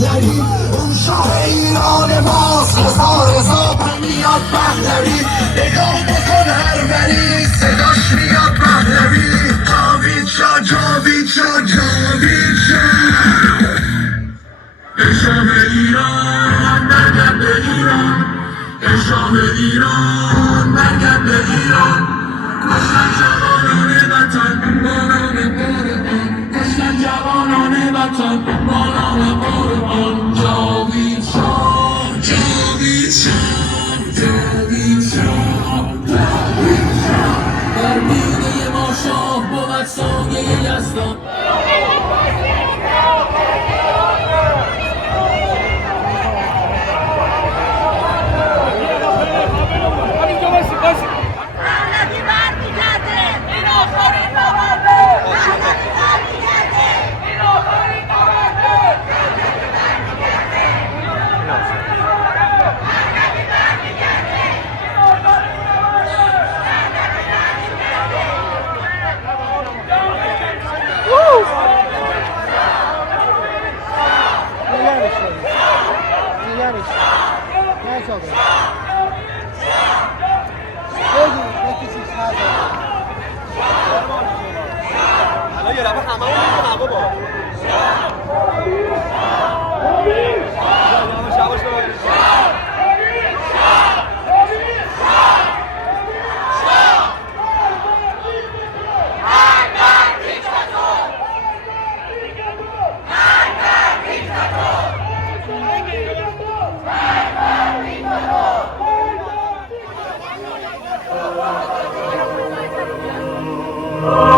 پهلوی اون شاه ایران ماست، هزار میاد پهلوی. نگاه بکن هر ولی صداش میاد پهلوی. جاوید شاه جاوید شاه جاوید شاه، ای شاه ایران برگرد به ایران، ای شاه ایران برگرد به ایران. کشتن جوانان وطن با نام قرآن، کشتن جوانان وطن با نام قرآن. جاوید شاه جاوید شاه جاوید شاه جاوید شاه، در دیده ما شاه بود سایه یزدان. یه دفعه همه اون میگه هوا با Oh